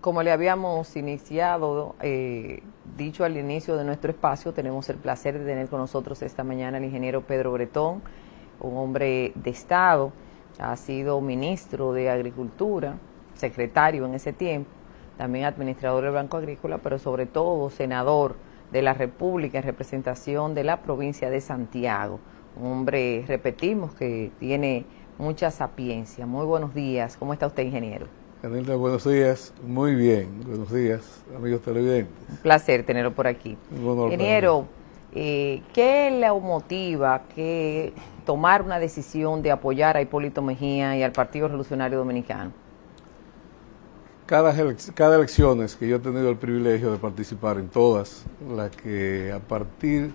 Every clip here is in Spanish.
Como le habíamos iniciado, dicho al inicio de nuestro espacio, tenemos el placer de tener con nosotros esta mañana al ingeniero Pedro Bretón, un hombre de Estado, ha sido ministro de Agricultura, secretario en ese tiempo, también administrador del Banco Agrícola, pero sobre todo senador de la República en representación de la provincia de Santiago. Un hombre, repetimos, que tiene mucha sapiencia. Muy buenos días. ¿Cómo está usted, ingeniero? Anilda, buenos días. Muy bien. Buenos días, amigos televidentes. Un placer tenerlo por aquí. Ingeniero, ¿qué le motiva que tomar una decisión de apoyar a Hipólito Mejía y al Partido Revolucionario Dominicano? Cada elecciones que yo he tenido el privilegio de participar en todas, las que a partir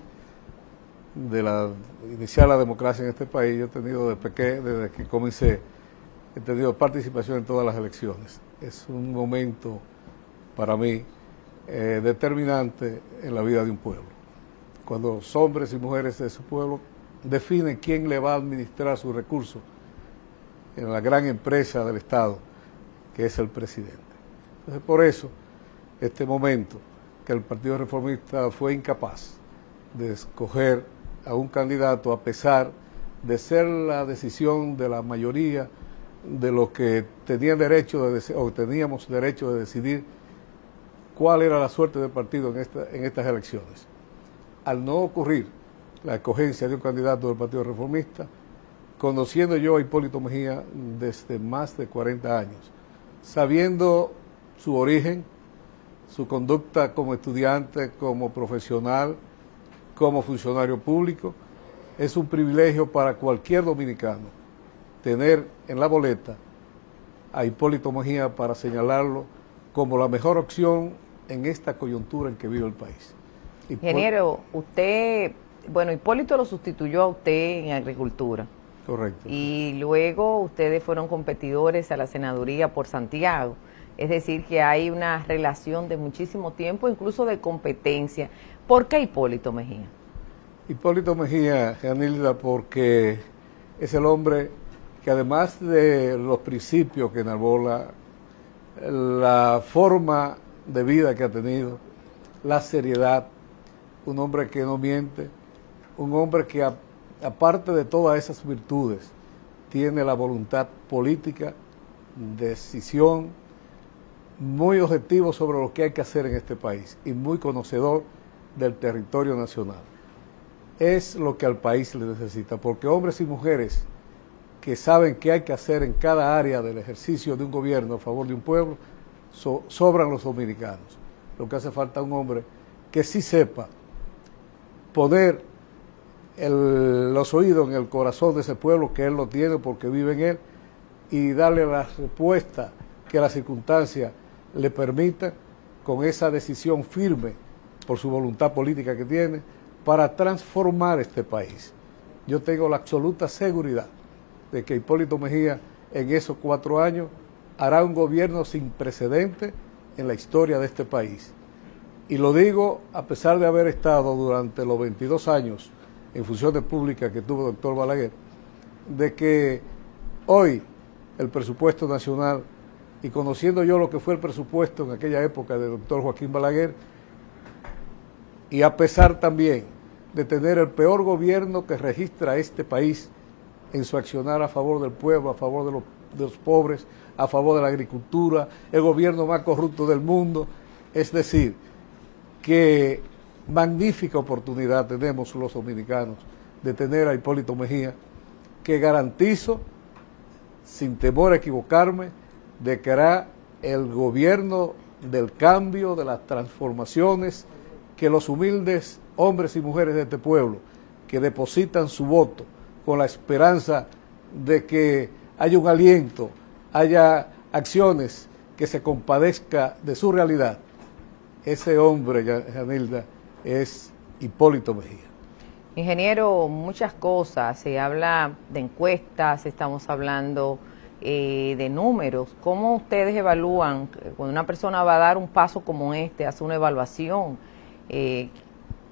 de iniciar la democracia en este país, yo he tenido desde que comencé, he tenido participación en todas las elecciones. Es un momento para mí determinante en la vida de un pueblo. Cuando los hombres y mujeres de ese pueblo definen quién le va a administrar sus recursos en la gran empresa del Estado, que es el presidente. Entonces, por eso, este momento que el Partido Reformista fue incapaz de escoger a un candidato, a pesar de ser la decisión de la mayoría de los que tenían derecho o teníamos derecho de decidir cuál era la suerte del partido en estas elecciones. Al no ocurrir la escogencia de un candidato del Partido Reformista, conociendo yo a Hipólito Mejía desde más de 40 años, sabiendo su origen, su conducta como estudiante, como profesional, como funcionario público, es un privilegio para cualquier dominicano tener en la boleta a Hipólito Mejía para señalarlo como la mejor opción en esta coyuntura en que vive el país. Ingeniero, Hipólito lo sustituyó a usted en Agricultura. Correcto. Y luego ustedes fueron competidores a la senaduría por Santiago. Es decir, que hay una relación de muchísimo tiempo, incluso de competencia. ¿Por qué Hipólito Mejía? Hipólito Mejía, Janilda, porque es el hombre que, además de los principios que enarbola, la forma de vida que ha tenido, la seriedad, un hombre que no miente, un hombre que aparte de todas esas virtudes, tiene la voluntad política, decisión, muy objetivo sobre lo que hay que hacer en este país y muy conocedor del territorio nacional. Es lo que al país le necesita, porque hombres y mujeres que saben qué hay que hacer en cada área del ejercicio de un gobierno a favor de un pueblo, sobran los dominicanos. Lo que hace falta es un hombre que sí sepa poner los oídos en el corazón de ese pueblo, que él lo tiene porque vive en él, y darle la respuesta que las circunstancias le permitan, con esa decisión firme por su voluntad política que tiene, para transformar este país. Yo tengo la absoluta seguridad de que Hipólito Mejía en esos 4 años hará un gobierno sin precedente en la historia de este país. Y lo digo a pesar de haber estado durante los 22 años en funciones públicas que tuvo el doctor Balaguer, de que hoy el presupuesto nacional, y conociendo yo lo que fue el presupuesto en aquella época del doctor Joaquín Balaguer, y a pesar también de tener el peor gobierno que registra este país en su accionar a favor del pueblo, a favor de los pobres, a favor de la agricultura, el gobierno más corrupto del mundo, es decir, que magnífica oportunidad tenemos los dominicanos de tener a Hipólito Mejía, que garantizo, sin temor a equivocarme, de que hará el gobierno del cambio, de las transformaciones, que los humildes hombres y mujeres de este pueblo, que depositan su voto con la esperanza de que haya un aliento, haya acciones que se compadezca de su realidad, ese hombre, Janilda, es Hipólito Mejía. Ingeniero, muchas cosas, se habla de encuestas, estamos hablando de números. ¿Cómo ustedes evalúan cuando una persona va a dar un paso como este, hace una evaluación?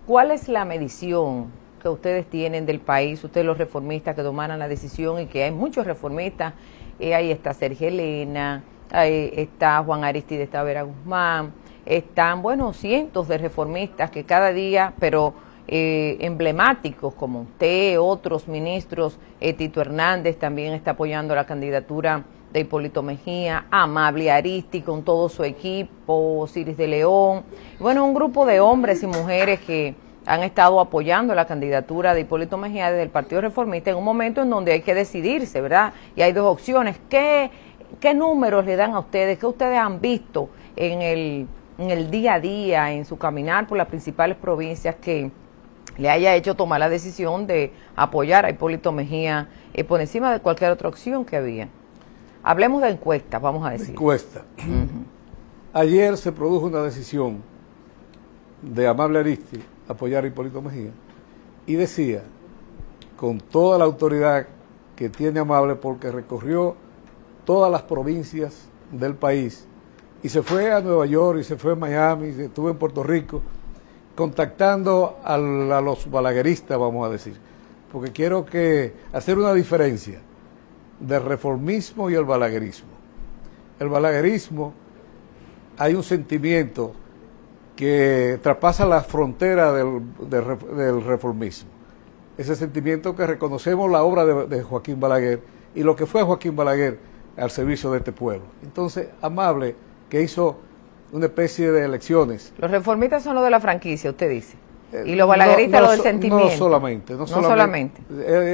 ¿Cuál es la medición que ustedes tienen del país, ustedes los reformistas que tomaron la decisión, y que hay muchos reformistas? Ahí está Sergio Elena, está Juan Aristides Tavera Guzmán, están, bueno, cientos de reformistas que cada día, pero emblemáticos como usted, otros ministros, Tito Hernández también está apoyando la candidatura de Hipólito Mejía, Amable Aristi con todo su equipo, Osiris de León, bueno, un grupo de hombres y mujeres que han estado apoyando la candidatura de Hipólito Mejía desde el Partido Reformista en un momento en donde hay que decidirse, ¿verdad? Y hay dos opciones. ¿Qué números le dan a ustedes? ¿Qué ustedes han visto en el día a día, en su caminar por las principales provincias que le haya hecho tomar la decisión de apoyar a Hipólito Mejía por encima de cualquier otra opción que había? Hablemos de encuestas, vamos a decir. Encuesta. Ayer se produjo una decisión de Amable Aristi apoyar a Hipólito Mejía y decía, con toda la autoridad que tiene Amable, porque recorrió todas las provincias del país y se fue a Nueva York y se fue a Miami y estuvo en Puerto Rico contactando a los balagueristas, vamos a decir, porque quiero hacer una diferencia del reformismo y el balaguerismo. El balaguerismo, hay un sentimiento que traspasa la frontera del reformismo. Ese sentimiento que reconocemos la obra de Joaquín Balaguer y lo que fue Joaquín Balaguer al servicio de este pueblo. Entonces, Amable, que hizo una especie de elecciones. Los reformistas son los de la franquicia, usted dice. Y los balagueristas los del sentimiento. No solamente.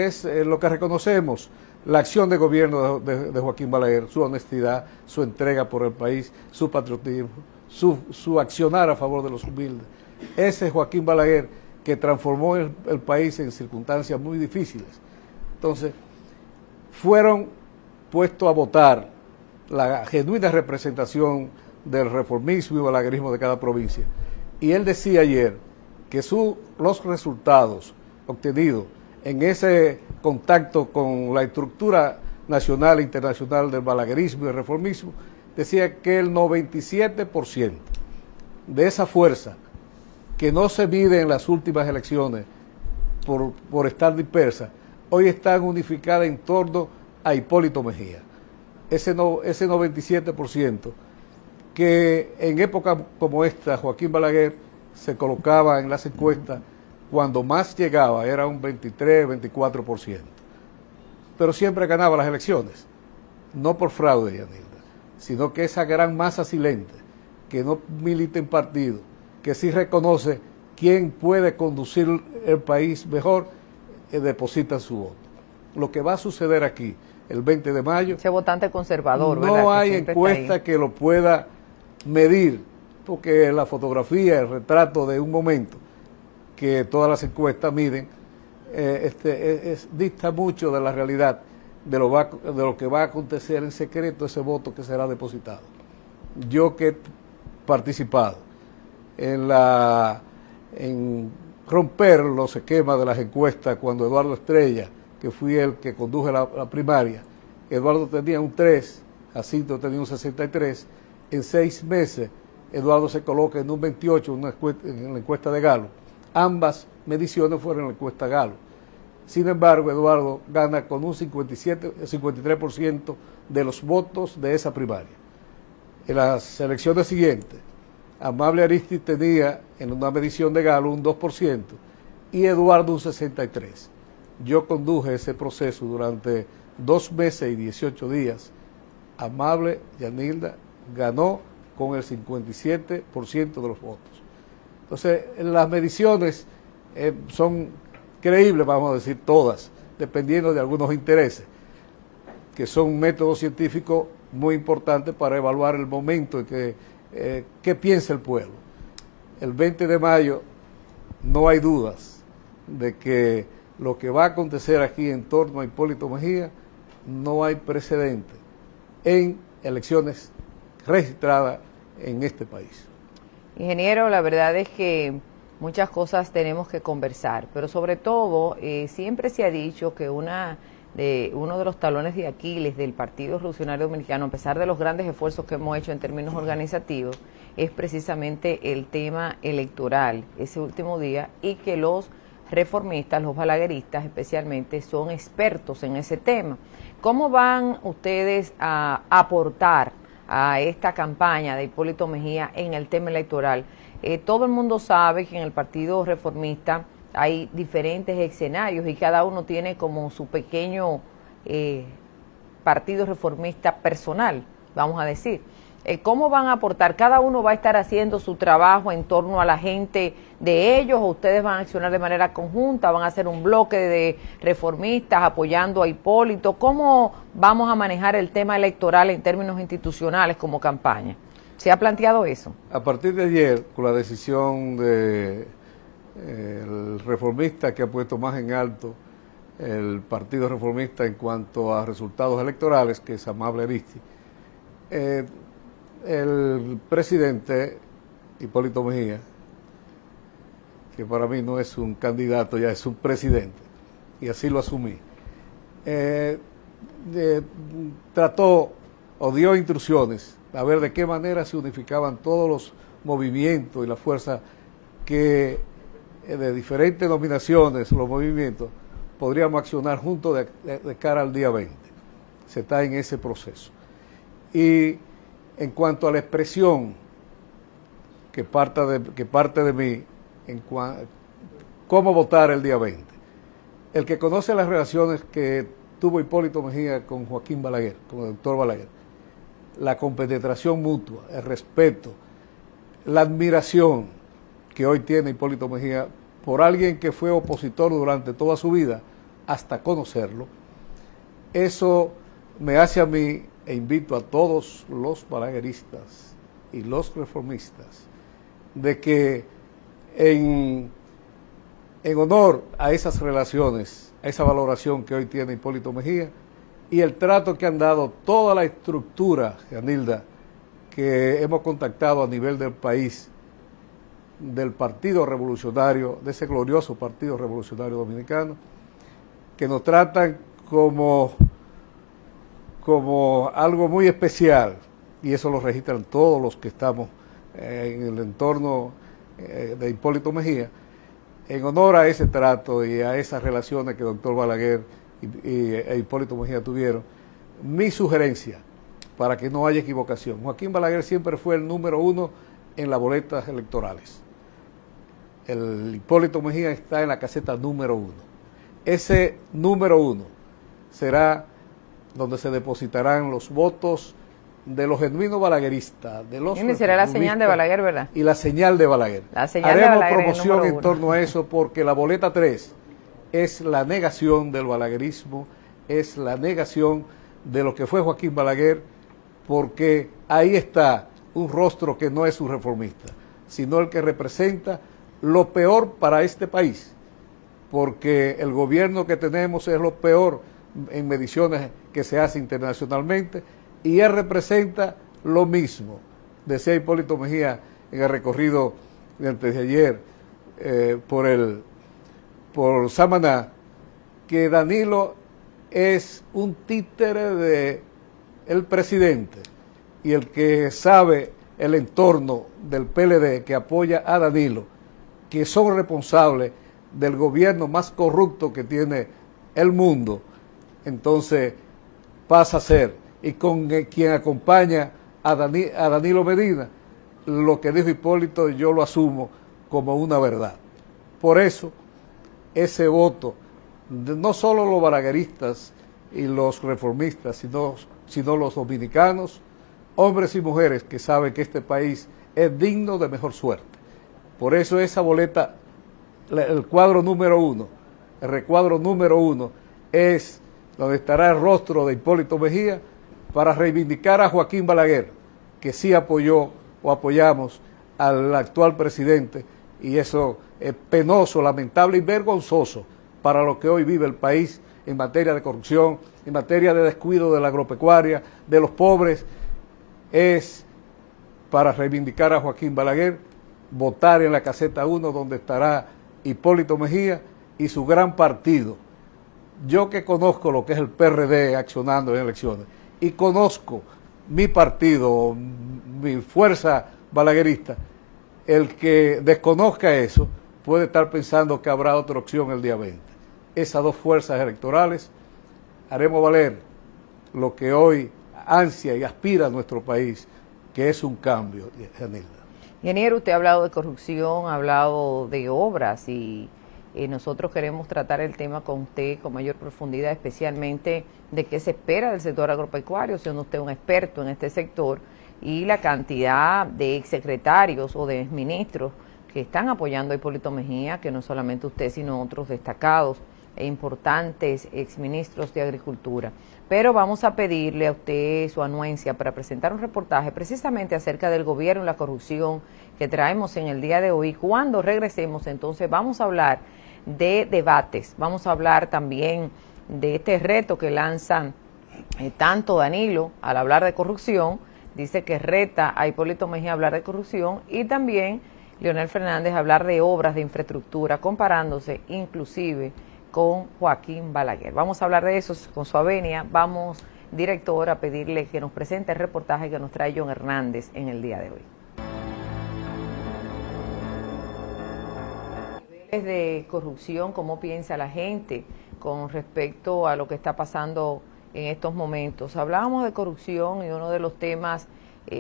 Es lo que reconocemos, la acción de gobierno de Joaquín Balaguer, su honestidad, su entrega por el país, su patriotismo, su accionar a favor de los humildes. Ese es Joaquín Balaguer que transformó el país en circunstancias muy difíciles. Entonces, fueron puestos a votar la genuina representación del reformismo y balaguerismo de cada provincia. Y él decía ayer que los resultados obtenidos en ese contacto con la estructura nacional e internacional del balaguerismo y el reformismo, decía que el 97% de esa fuerza que no se mide en las últimas elecciones por estar dispersa, hoy están unificadas en torno a Hipólito Mejía. Ese 97% que en épocas como esta Joaquín Balaguer se colocaba en las encuestas, cuando más llegaba era un 23, 24%. Pero siempre ganaba las elecciones, no por fraude, Yanilda, sino que esa gran masa silente, que no milita en partido, que sí reconoce quién puede conducir el país mejor, deposita su voto. Lo que va a suceder aquí, el 20 de mayo... Ese votante conservador, no ¿verdad? hay encuesta que lo pueda medir, porque la fotografía, el retrato de un momento que todas las encuestas miden, dista mucho de la realidad de lo que va a acontecer en secreto, ese voto que será depositado. Yo que he participado en romper los esquemas de las encuestas, cuando Eduardo Estrella, que fui el que conduje la primaria, Eduardo tenía un 3, Jacinto tenía un 63, en 6 meses Eduardo se coloca en un 28 en la encuesta de Galo. Ambas mediciones fueron en la encuesta Galo. Sin embargo, Eduardo gana con un 53% de los votos de esa primaria. En las elecciones siguientes, Amable Aristi tenía en una medición de Galo un 2% y Eduardo un 63%. Yo conduje ese proceso durante 2 meses y 18 días. Amable, Yanilda, ganó con el 57% de los votos. Entonces, las mediciones son creíbles, vamos a decir todas, dependiendo de algunos intereses, que son métodos científicos muy importantes para evaluar el momento en que piensa el pueblo. El 20 de mayo no hay dudas de que lo que va a acontecer aquí en torno a Hipólito Mejía no hay precedente en elecciones registradas en este país. Ingeniero, la verdad es que muchas cosas tenemos que conversar, pero sobre todo siempre se ha dicho que uno de los talones de Aquiles del Partido Revolucionario Dominicano, a pesar de los grandes esfuerzos que hemos hecho en términos organizativos, es precisamente el tema electoral ese último día, y que los reformistas, los balagueristas especialmente, son expertos en ese tema. ¿Cómo van ustedes a aportar a esta campaña de Hipólito Mejía en el tema electoral. Todo el mundo sabe que en el Partido Reformista hay diferentes escenarios y cada uno tiene como su pequeño partido reformista personal, vamos a decir. ¿Cómo van a aportar? ¿Cada uno va a estar haciendo su trabajo en torno a la gente de ellos o ustedes van a accionar de manera conjunta? ¿Van a hacer un bloque de reformistas apoyando a Hipólito? ¿Cómo vamos a manejar el tema electoral en términos institucionales como campaña? ¿Se ha planteado eso? A partir de ayer, con la decisión del reformista que ha puesto más en alto el Partido Reformista en cuanto a resultados electorales, que es Amable Aristi, el presidente Hipólito Mejía, que para mí no es un candidato, ya es un presidente, y así lo asumí, trató o dio instrucciones a ver de qué manera se unificaban todos los movimientos y las fuerzas que de diferentes nominaciones, los movimientos, podríamos accionar juntos de cara al día 20. Se está en ese proceso. Y en cuanto a la expresión que parte de mí, cómo votar el día 20. El que conoce las relaciones que tuvo Hipólito Mejía con Joaquín Balaguer, con el doctor Balaguer, la compenetración mutua, el respeto, la admiración que hoy tiene Hipólito Mejía por alguien que fue opositor durante toda su vida, hasta conocerlo, eso me hace a mí, e invito a todos los balagueristas y los reformistas, de que en honor a esas relaciones, a esa valoración que hoy tiene Hipólito Mejía, y el trato que han dado toda la estructura, Yanilda, que hemos contactado a nivel del país, del Partido Revolucionario, de ese glorioso Partido Revolucionario Dominicano, que nos tratan como algo muy especial, y eso lo registran todos los que estamos en el entorno de Hipólito Mejía, en honor a ese trato y a esas relaciones que el doctor Balaguer e Hipólito Mejía tuvieron. Mi sugerencia, para que no haya equivocación: Joaquín Balaguer siempre fue el número 1 en las boletas electorales. El Hipólito Mejía está en la caseta número 1. Ese número 1 será donde se depositarán los votos de los genuinos balagueristas, de los será la señal de Balaguer, ¿verdad? Y la señal de Balaguer. La señal Haremos de Balaguer promoción en torno a eso, porque la boleta 3 es la negación del balaguerismo, es la negación de lo que fue Joaquín Balaguer, porque ahí está un rostro que no es un reformista, sino el que representa lo peor para este país, porque el gobierno que tenemos es lo peor en mediciones que se hace internacionalmente, y él representa lo mismo. Decía Hipólito Mejía en el recorrido de antes de ayer por Samaná, que Danilo es un títere del presidente, y el que sabe el entorno del PLD que apoya a Danilo, que son responsables del gobierno más corrupto que tiene el mundo, entonces pasa a ser, y con quien acompaña a Danilo Medina, lo que dijo Hipólito yo lo asumo como una verdad. Por eso, ese voto, no solo los balagueristas y los reformistas, sino los dominicanos, hombres y mujeres que saben que este país es digno de mejor suerte. Por eso esa boleta, el cuadro número 1, el recuadro número 1, es donde estará el rostro de Hipólito Mejía, para reivindicar a Joaquín Balaguer, que sí apoyó o apoyamos al actual presidente, y eso es penoso, lamentable y vergonzoso para lo que hoy vive el país en materia de corrupción, en materia de descuido de la agropecuaria, de los pobres. Es para reivindicar a Joaquín Balaguer, votar en la caseta 1 donde estará Hipólito Mejía y su gran partido. Yo que conozco lo que es el PRD accionando en elecciones, y conozco mi partido, mi fuerza balaguerista, el que desconozca eso puede estar pensando que habrá otra opción el día 20. Esas dos fuerzas electorales haremos valer lo que hoy ansia y aspira a nuestro país, que es un cambio, Yanilda. Ingeniero, usted ha hablado de corrupción, ha hablado de obras y nosotros queremos tratar el tema con usted con mayor profundidad, especialmente de qué se espera del sector agropecuario, siendo usted un experto en este sector, y la cantidad de exsecretarios o de exministros que están apoyando a Hipólito Mejía, que no solamente usted, sino otros destacados e importantes exministros de Agricultura. Pero vamos a pedirle a usted su anuencia para presentar un reportaje precisamente acerca del gobierno y la corrupción que traemos en el día de hoy. Cuando regresemos, entonces, vamos a hablar de debates, vamos a hablar también de este reto que lanzan tanto Danilo al hablar de corrupción, dice que reta a Hipólito Mejía a hablar de corrupción, y también Leonel Fernández a hablar de obras de infraestructura, comparándose inclusive con Joaquín Balaguer. Vamos a hablar de eso con su avenia. Vamos, director, a pedirle que nos presente el reportaje que nos trae John Hernández en el día de hoy. Niveles de corrupción, ¿cómo piensa la gente con respecto a lo que está pasando en estos momentos? Hablábamos de corrupción y uno de los temas,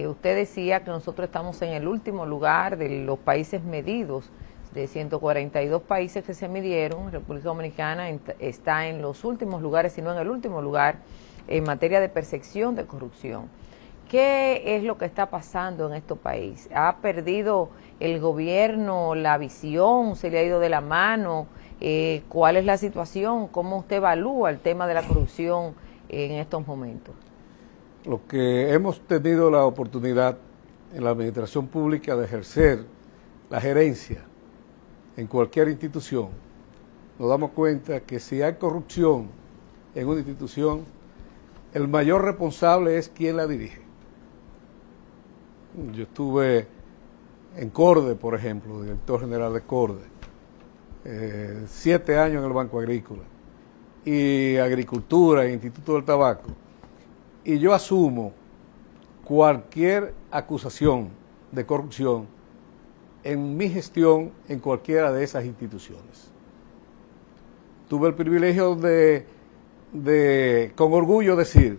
usted decía que nosotros estamos en el último lugar de los países medidos. De 142 países que se midieron, República Dominicana está en los últimos lugares, si no en el último lugar, en materia de percepción de corrupción. ¿Qué es lo que está pasando en este país? ¿Ha perdido el gobierno la visión? ¿Se le ha ido de la mano? ¿Cuál es la situación? ¿Cómo usted evalúa el tema de la corrupción en estos momentos? Lo que hemos tenido la oportunidad en la administración pública de ejercer la gerencia en cualquier institución, nos damos cuenta que si hay corrupción en una institución, el mayor responsable es quien la dirige. Yo estuve en CORDE, por ejemplo, director general de CORDE, 7 años en el Banco Agrícola, y Agricultura, e Instituto del Tabaco, y yo asumo cualquier acusación de corrupción en mi gestión en cualquiera de esas instituciones. Tuve el privilegio de con orgullo decir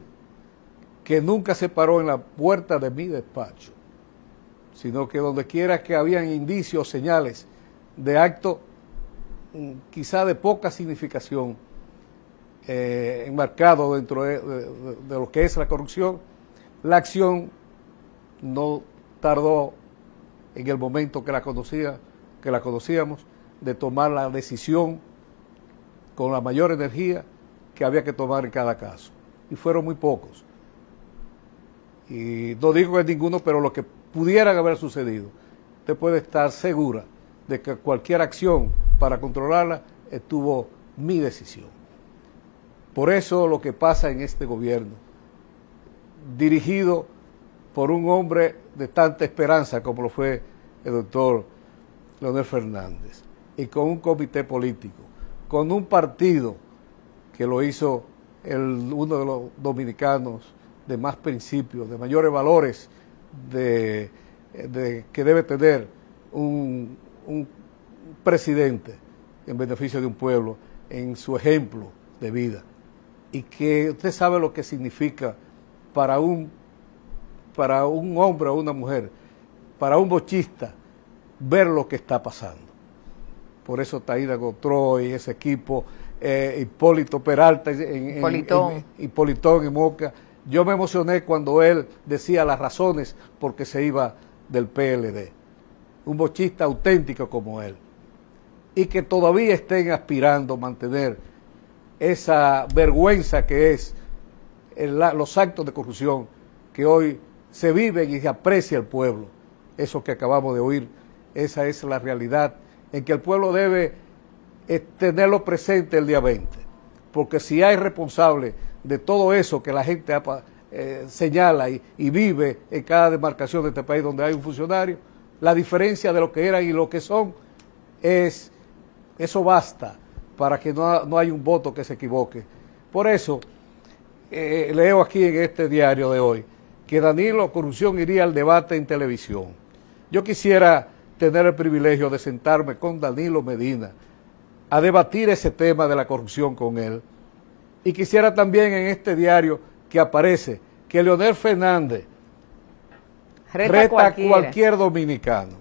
que nunca se paró en la puerta de mi despacho, sino que donde quiera que habían indicios, señales de acto quizá de poca significación, enmarcado dentro de lo que es la corrupción, la acción no tardó en el momento que la conocíamos, de tomar la decisión con la mayor energía que había que tomar en cada caso. Y fueron muy pocos. Y no digo que ninguno, pero lo que pudieran haber sucedido, usted puede estar segura de que cualquier acción para controlarla estuvo mi decisión. Por eso lo que pasa en este gobierno, dirigido por un hombre de tanta esperanza como lo fue el doctor Leonel Fernández, y con un comité político, con un partido que lo hizo uno de los dominicanos de más principios, de mayores valores que debe tener un presidente en beneficio de un pueblo, en su ejemplo de vida, y que usted sabe lo que significa para un hombre o una mujer, para un bochista, ver lo que está pasando. Por eso Taída Gotroy y ese equipo, Hipólito Peralta, Hipólito en Moca. Yo me emocioné cuando él decía las razones por qué se iba del PLD. Un bochista auténtico como él. Y que todavía estén aspirando a mantener esa vergüenza que es los actos de corrupción que hoy se viven y se aprecia el pueblo. Eso que acabamos de oír, esa es la realidad en que el pueblo debe tenerlo presente el día 20. Porque si hay responsable de todo eso que la gente señala y vive en cada demarcación de este país donde hay un funcionario, la diferencia de lo que eran y lo que son, eso basta para que no haya un voto que se equivoque. Por eso, leo aquí en este diario de hoy, que Danilo Corrupción iría al debate en televisión. Yo quisiera tener el privilegio de sentarme con Danilo Medina a debatir ese tema de la corrupción con él. Y quisiera también en este diario que aparece que Leonel Fernández Reta a cualquiera. cualquier dominicano.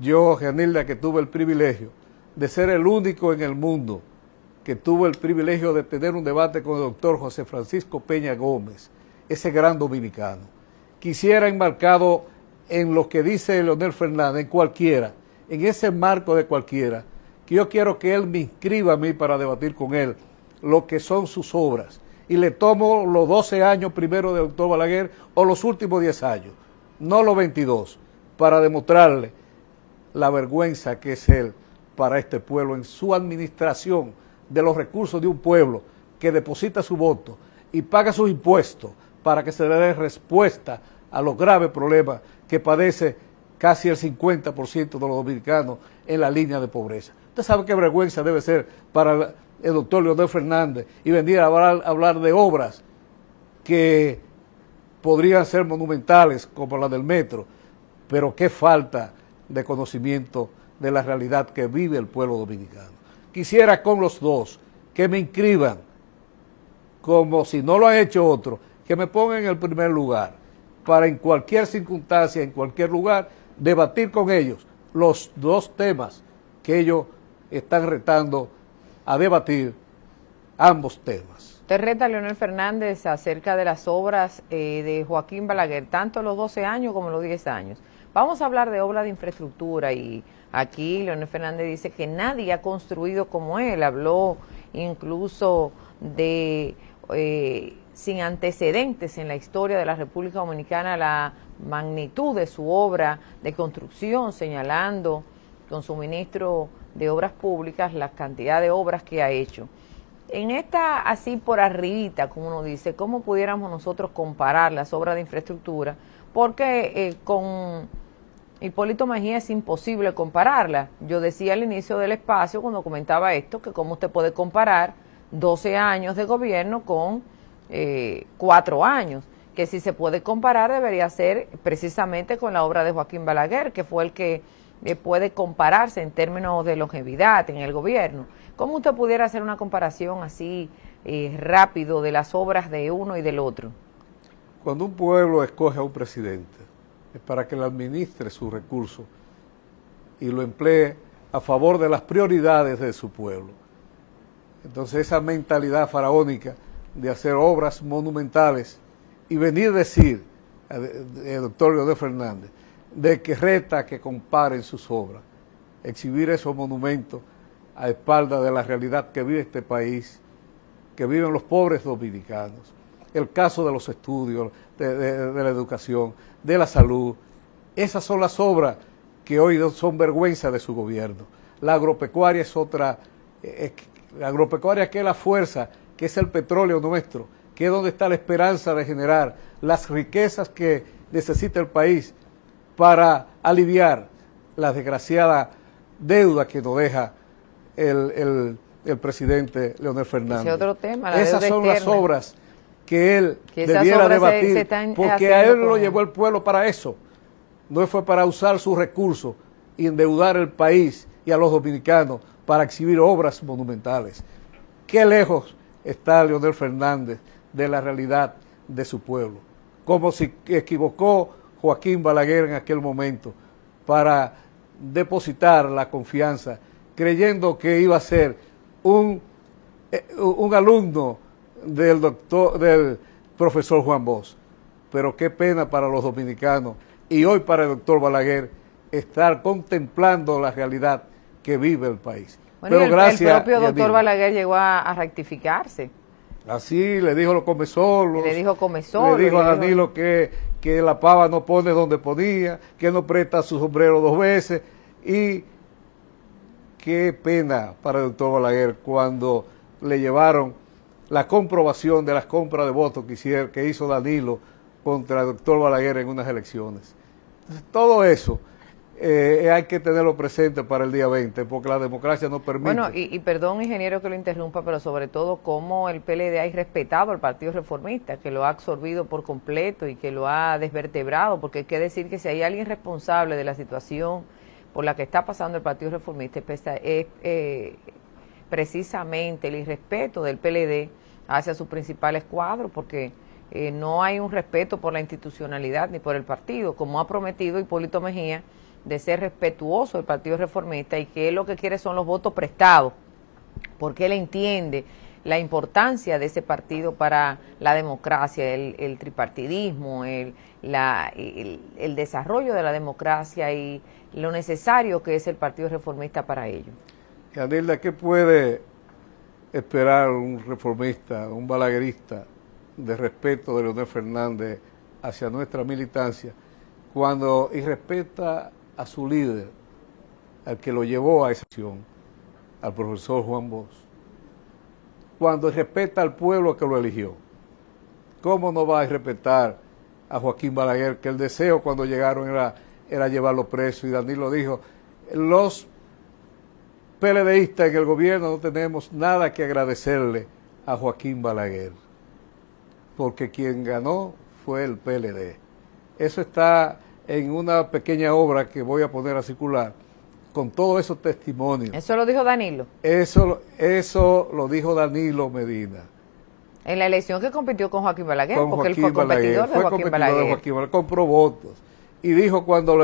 Yo, Gianilda, que tuve el privilegio de ser el único en el mundo que tuvo el privilegio de tener un debate con el doctor José Francisco Peña Gómez, ese gran dominicano. Quisiera enmarcado en lo que dice Leonel Fernández, en cualquiera, en ese marco de cualquiera, que yo quiero que él me inscriba a mí para debatir con él lo que son sus obras. Y le tomo los 12 años primero del doctor Balaguer o los últimos 10 años, no los 22, para demostrarle la vergüenza que es él para este pueblo en su administración de los recursos de un pueblo que deposita su voto y paga sus impuestos para que se le dé respuesta a los graves problemas que padece casi el 50% de los dominicanos en la línea de pobreza. Usted sabe qué vergüenza debe ser para el doctor Leonel Fernández y venir a hablar de obras que podrían ser monumentales como la del metro, pero qué falta de conocimiento de la realidad que vive el pueblo dominicano. Quisiera con los dos que me inscriban, como si no lo han hecho otros, que me pongan en el primer lugar, para en cualquier circunstancia, en cualquier lugar, debatir con ellos los dos temas que ellos están retando a debatir, ambos temas. Te reta Leonel Fernández acerca de las obras de Joaquín Balaguer, tanto los 12 años como los 10 años. Vamos a hablar de obras de infraestructura y aquí Leonel Fernández dice que nadie ha construido como él. Habló incluso de, sin antecedentes en la historia de la República Dominicana, la magnitud de su obra de construcción, señalando con su ministro de Obras Públicas la cantidad de obras que ha hecho. En esta, así por arribita, como uno dice, ¿cómo pudiéramos nosotros comparar las obras de infraestructura? Porque con Hipólito Mejía es imposible compararla. Yo decía al inicio del espacio, cuando comentaba esto, que cómo usted puede comparar 12 años de gobierno con 4 años, que si se puede comparar debería ser precisamente con la obra de Joaquín Balaguer, que fue el que puede compararse en términos de longevidad en el gobierno. ¿Cómo usted pudiera hacer una comparación así rápido de las obras de uno y del otro? Cuando un pueblo escoge a un presidente, es para que le administre sus recursos y lo emplee a favor de las prioridades de su pueblo. Entonces esa mentalidad faraónica de hacer obras monumentales y venir a decir, el doctor Leonel Fernández, de que reta que comparen sus obras, exhibir esos monumentos a espaldas de la realidad que vive este país, que viven los pobres dominicanos, el caso de los estudios, de la educación, de la salud. Esas son las obras que hoy son vergüenza de su gobierno. La agropecuaria es otra, la agropecuaria que es la fuerza, que es el petróleo nuestro, que es donde está la esperanza de generar las riquezas que necesita el país para aliviar la desgraciada deuda que nos deja el presidente Leonel Fernández. Ese otro tema, la Esas deuda son externa. las obras que él Que esas debiera obras debatir, se porque a él haciendo lo con- llevó el pueblo para eso. No fue para usar sus recursos y endeudar el país y a los dominicanos para exhibir obras monumentales. Qué lejos está Leonel Fernández de la realidad de su pueblo. Como se equivocó Joaquín Balaguer en aquel momento para depositar la confianza, creyendo que iba a ser un alumno del profesor Juan Bosch. Pero qué pena para los dominicanos y hoy para el doctor Balaguer estar contemplando la realidad que vive el país. Bueno, Pero el gracias, propio doctor Yanira. Balaguer llegó a rectificarse. Así le dijo los comesolos. Le dijo Comesolo, Le dijo a le dijo- Danilo que la pava no pone donde ponía, que no presta su sombrero 2 veces. Y qué pena para el doctor Balaguer cuando le llevaron la comprobación de las compras de votos que hizo Danilo contra el doctor Balaguer en unas elecciones. Entonces, todo eso hay que tenerlo presente para el día 20, porque la democracia no permite. Bueno, y perdón, ingeniero, que lo interrumpa, pero sobre todo cómo el PLD ha irrespetado al Partido Reformista, que lo ha absorbido por completo y que lo ha desvertebrado, porque hay que decir que si hay alguien responsable de la situación por la que está pasando el Partido Reformista es precisamente el irrespeto del PLD hacia sus principales cuadros, porque no hay un respeto por la institucionalidad ni por el partido, como ha prometido Hipólito Mejía, de ser respetuoso del Partido Reformista, y que él lo que quiere son los votos prestados, porque él entiende la importancia de ese partido para la democracia, el tripartidismo, el desarrollo de la democracia y lo necesario que es el Partido Reformista para ello. Yanilda, ¿qué puede esperar un reformista, un balaguerista de respeto de Leonel Fernández hacia nuestra militancia cuando irrespeta a su líder, al que lo llevó a esa acción, al profesor Juan Bosch, cuando respeta al pueblo que lo eligió? ¿Cómo no va a respetar a Joaquín Balaguer, que el deseo cuando llegaron era llevarlo preso? Y Danilo dijo, los PLDistas en el gobierno no tenemos nada que agradecerle a Joaquín Balaguer, porque quien ganó fue el PLD. Eso está en una pequeña obra que voy a poner a circular, con todos esos testimonios. ¿Eso lo dijo Danilo? Eso lo dijo Danilo Medina. En la elección que compitió con Joaquín Balaguer, porque él fue competidor de Joaquín Balaguer. Compró votos. Y dijo cuando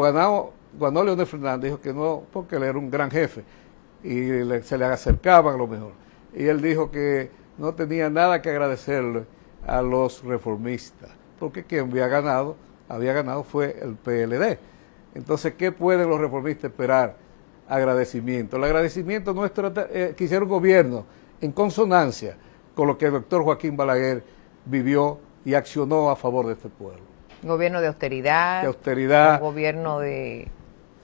ganó Leonel Fernández, dijo que no, porque él era un gran jefe y se le acercaban a lo mejor. Y él dijo que no tenía nada que agradecerle a los reformistas, porque quien había ganado fue el PLD. Entonces, ¿qué pueden los reformistas esperar? Agradecimiento. El agradecimiento nuestro que hiciera un gobierno en consonancia con lo que el doctor Joaquín Balaguer vivió y accionó a favor de este pueblo. Gobierno de austeridad, un gobierno de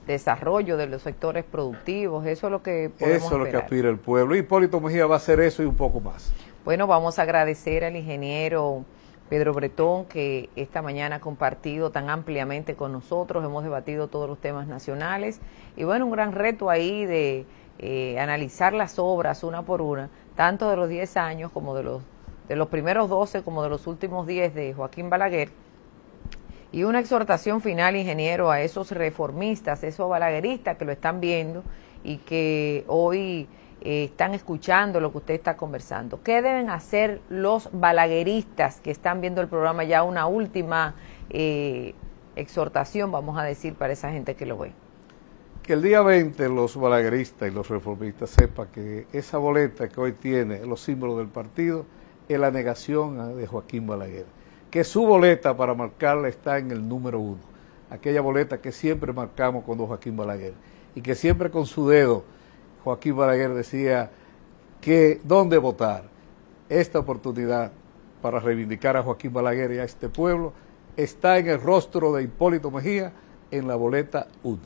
desarrollo de los sectores productivos, eso es lo que podemos esperar. Eso es lo que aspira el pueblo. Y Hipólito Mejía va a hacer eso y un poco más. Bueno, vamos a agradecer al ingeniero Pedro Bretón, que esta mañana ha compartido tan ampliamente con nosotros, hemos debatido todos los temas nacionales, y bueno, un gran reto ahí de analizar las obras una por una, tanto de los 10 años como de los primeros 12, como de los últimos 10 de Joaquín Balaguer, y una exhortación final, ingeniero, a esos reformistas, esos balagueristas que lo están viendo y que hoy están escuchando lo que usted está conversando. ¿Qué deben hacer los balagueristas que están viendo el programa? Ya una última exhortación, vamos a decir, para esa gente que lo ve. Que el día 20 los balagueristas y los reformistas sepan que esa boleta que hoy tiene los símbolos del partido es la negación de Joaquín Balaguer, que su boleta para marcarla está en el número 1, aquella boleta que siempre marcamos con don Joaquín Balaguer, y que siempre con su dedo Joaquín Balaguer decía que dónde votar. Esta oportunidad para reivindicar a Joaquín Balaguer y a este pueblo está en el rostro de Hipólito Mejía en la boleta 1.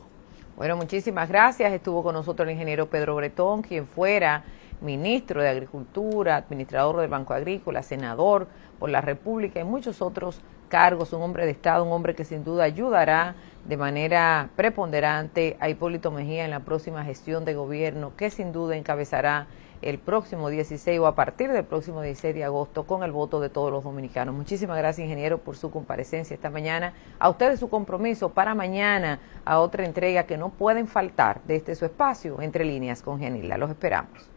Bueno, muchísimas gracias. Estuvo con nosotros el ingeniero Pedro Bretón, quien fuera ministro de Agricultura, administrador del Banco Agrícola, senador por la República y muchos otros cargos, un hombre de Estado, un hombre que sin duda ayudará de manera preponderante a Hipólito Mejía en la próxima gestión de gobierno, que sin duda encabezará el próximo 16 o a partir del próximo 16 de agosto con el voto de todos los dominicanos. Muchísimas gracias, ingeniero, por su comparecencia esta mañana. A ustedes su compromiso para mañana a otra entrega que no pueden faltar de su espacio, Entre Líneas con Yanilda. Los esperamos.